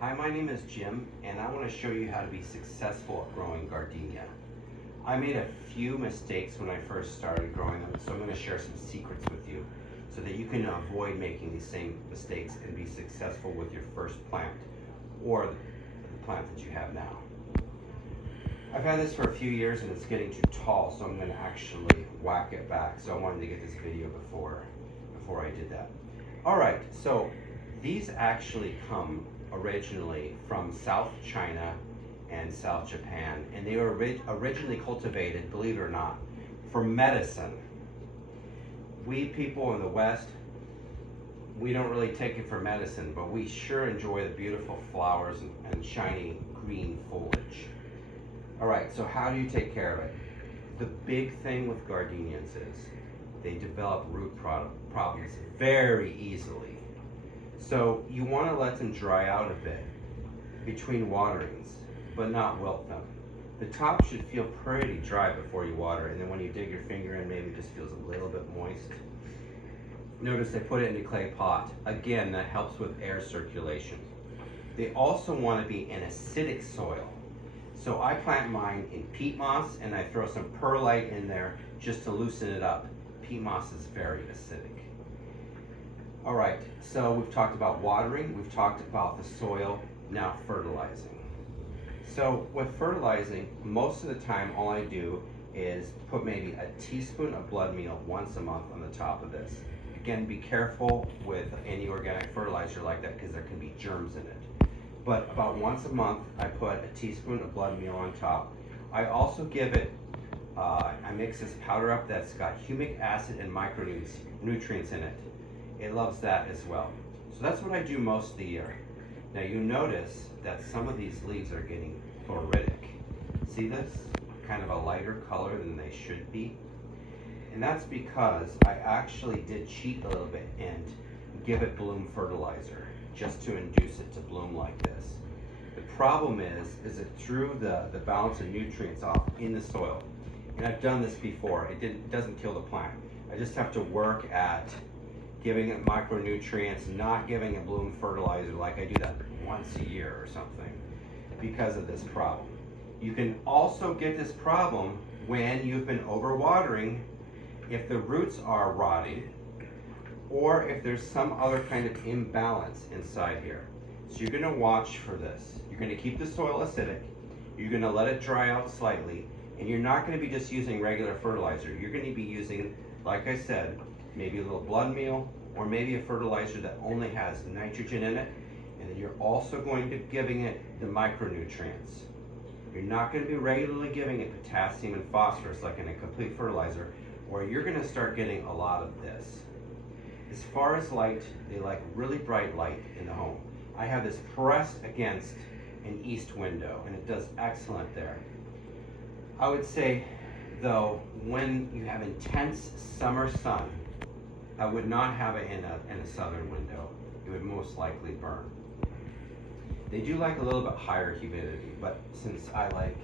Hi, my name is Jim, and I want to show you how to be successful at growing gardenia. I made a few mistakes when I first started growing them, so I'm going to share some secrets with you so that you can avoid making these same mistakes and be successful with your first plant or the plant that you have now. I've had this for a few years and it's getting too tall, so I'm going to actually whack it back. So I wanted to get this video before I did that. Alright, so these actually come originally from South China and South Japan, and they were originally cultivated, believe it or not, for medicine. We people in the West, we don't really take it for medicine, but we sure enjoy the beautiful flowers and shiny green foliage. Alright, so how do you take care of it? The big thing with gardenias is they develop root problems very easily. So you want to let them dry out a bit between waterings, but not wilt them. The top should feel pretty dry before you water, and then when you dig your finger in, maybe it just feels a little bit moist. Notice they put it in a clay pot. Again, that helps with air circulation. They also want to be in acidic soil. So I plant mine in peat moss, and I throw some perlite in there just to loosen it up. Peat moss is very acidic. All right, so we've talked about watering, we've talked about the soil, now fertilizing. So with fertilizing, most of the time all I do is put maybe a teaspoon of blood meal once a month on the top of this. Again, be careful with any organic fertilizer like that because there can be germs in it. But about once a month, I put a teaspoon of blood meal on top. I also give it, I mix this powder up that's got humic acid and micronutrients in it. It loves that as well. So that's what I do most of the year. Now you notice that some of these leaves are getting chloritic. See this? Kind of a lighter color than they should be. And that's because I actually did cheat a little bit and give it bloom fertilizer just to induce it to bloom like this. The problem is it threw the balance of nutrients off in the soil. And I've done this before. It doesn't kill the plant. I just have to work at giving it micronutrients, not giving it bloom fertilizer, like I do that once a year or something because of this problem. You can also get this problem when you've been overwatering, if the roots are rotting or if there's some other kind of imbalance inside here. So you're going to watch for this. You're going to keep the soil acidic, you're going to let it dry out slightly, and you're not going to be just using regular fertilizer. You're going to be using, like I said, maybe a little blood meal, or maybe a fertilizer that only has nitrogen in it, and then you're also going to be giving it the micronutrients. You're not going to be regularly giving it potassium and phosphorus like in a complete fertilizer, or you're going to start getting a lot of this. As far as light, they like really bright light in the home. I have this pressed against an east window, and it does excellent there. I would say, though, when you have intense summer sun, I would not have it in a southern window. It would most likely burn. They do like a little bit higher humidity, but since I like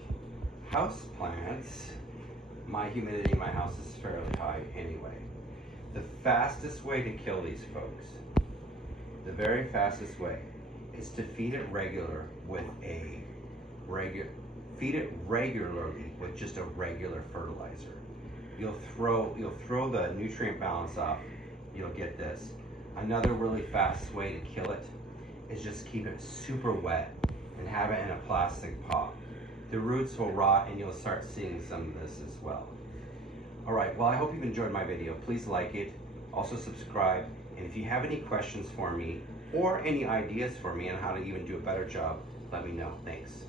house plants, my humidity in my house is fairly high anyway. The fastest way to kill these folks, the very fastest way, is to feed it regularly with just a regular fertilizer. You'll throw the nutrient balance off. You'll get this. Another really fast way to kill it is just keep it super wet and have it in a plastic pot. The roots will rot and you'll start seeing some of this as well. Alright, well I hope you've enjoyed my video. Please like it, also subscribe, and if you have any questions for me or any ideas for me on how to even do a better job, let me know. Thanks.